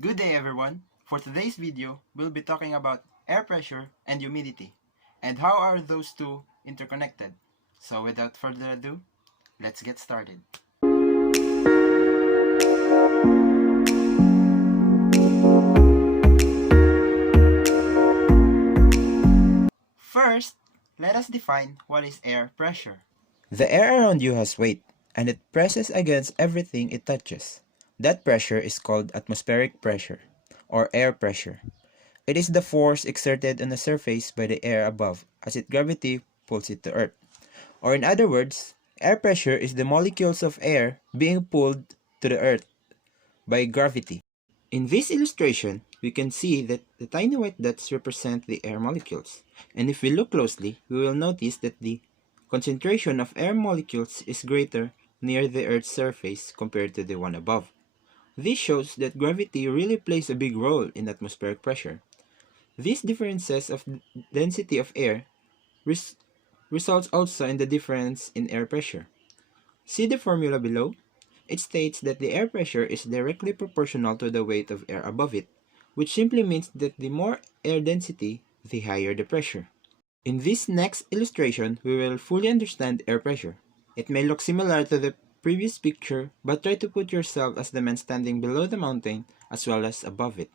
Good day everyone! For today's video, we'll be talking about air pressure and humidity, and how are those two interconnected. So without further ado, let's get started. First, let us define what is air pressure. The air around you has weight, and it presses against everything it touches. That pressure is called atmospheric pressure, or air pressure. It is the force exerted on the surface by the air above as its gravity pulls it to Earth. Or in other words, air pressure is the molecules of air being pulled to the Earth by gravity. In this illustration, we can see that the tiny white dots represent the air molecules, and if we look closely, we will notice that the concentration of air molecules is greater near the Earth's surface compared to the one above. This shows that gravity really plays a big role in atmospheric pressure. These differences of density of air results also in the difference in air pressure. See the formula below? It states that the air pressure is directly proportional to the weight of air above it, which simply means that the more air density, the higher the pressure. In this next illustration, we will fully understand air pressure. It may look similar to the previous picture, but try to put yourself as the man standing below the mountain as well as above it.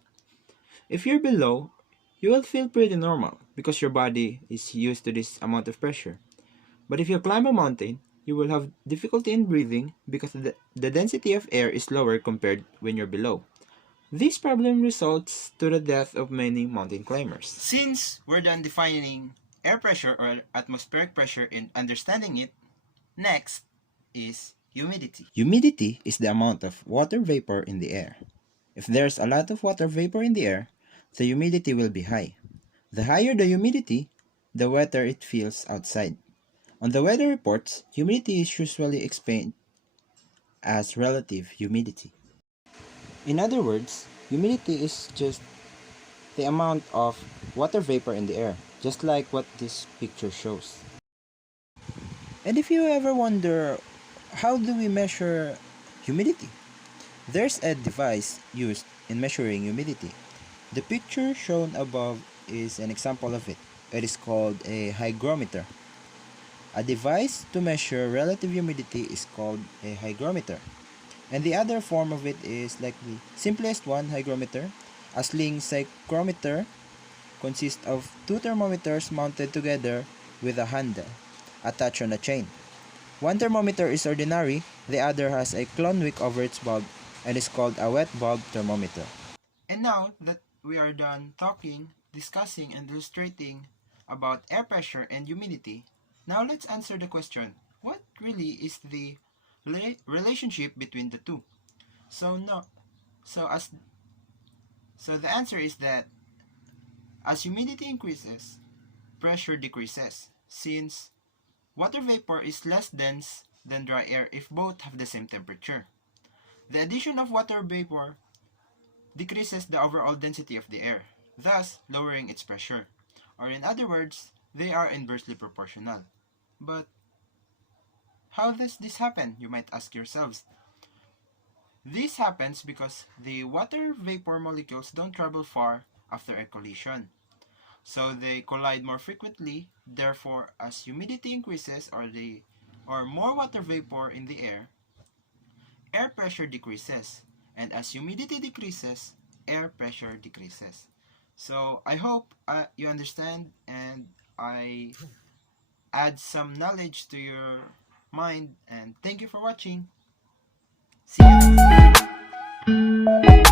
If you're below, you will feel pretty normal because your body is used to this amount of pressure. But if you climb a mountain, you will have difficulty in breathing because the density of air is lower compared when you're below. This problem results to the death of many mountain climbers. Since we're done defining air pressure or atmospheric pressure and understanding it, next is humidity. Humidity is the amount of water vapor in the air. If there's a lot of water vapor in the air, the humidity will be high. The higher the humidity, the wetter it feels outside. On the weather reports, humidity is usually explained as relative humidity. In other words, humidity is just the amount of water vapor in the air, just like what this picture shows. And if you ever wonder, how do we measure humidity? There's a device used in measuring humidity. The picture shown above is an example of it. It is called a hygrometer. A device to measure relative humidity is called a hygrometer. And the other form of it is like the simplest one, hygrometer. A sling psychrometer consists of two thermometers mounted together with a handle attached on a chain. One thermometer is ordinary, the other has a clone wick over its bulb and is called a wet bulb thermometer. And now that we are done talking, discussing, and illustrating about air pressure and humidity, now let's answer the question, what really is the relationship between the two? So the answer is that as humidity increases, pressure decreases, since water vapor is less dense than dry air if both have the same temperature. The addition of water vapor decreases the overall density of the air, thus lowering its pressure. Or in other words, they are inversely proportional. But how does this happen, you might ask yourselves? This happens because the water vapor molecules don't travel far after a collision. So they collide more frequently, therefore as humidity increases or more water vapor in the air pressure decreases. And as humidity decreases, air pressure decreases. So I hope you understand and I add some knowledge to your mind, and thank you for watching. See you next time.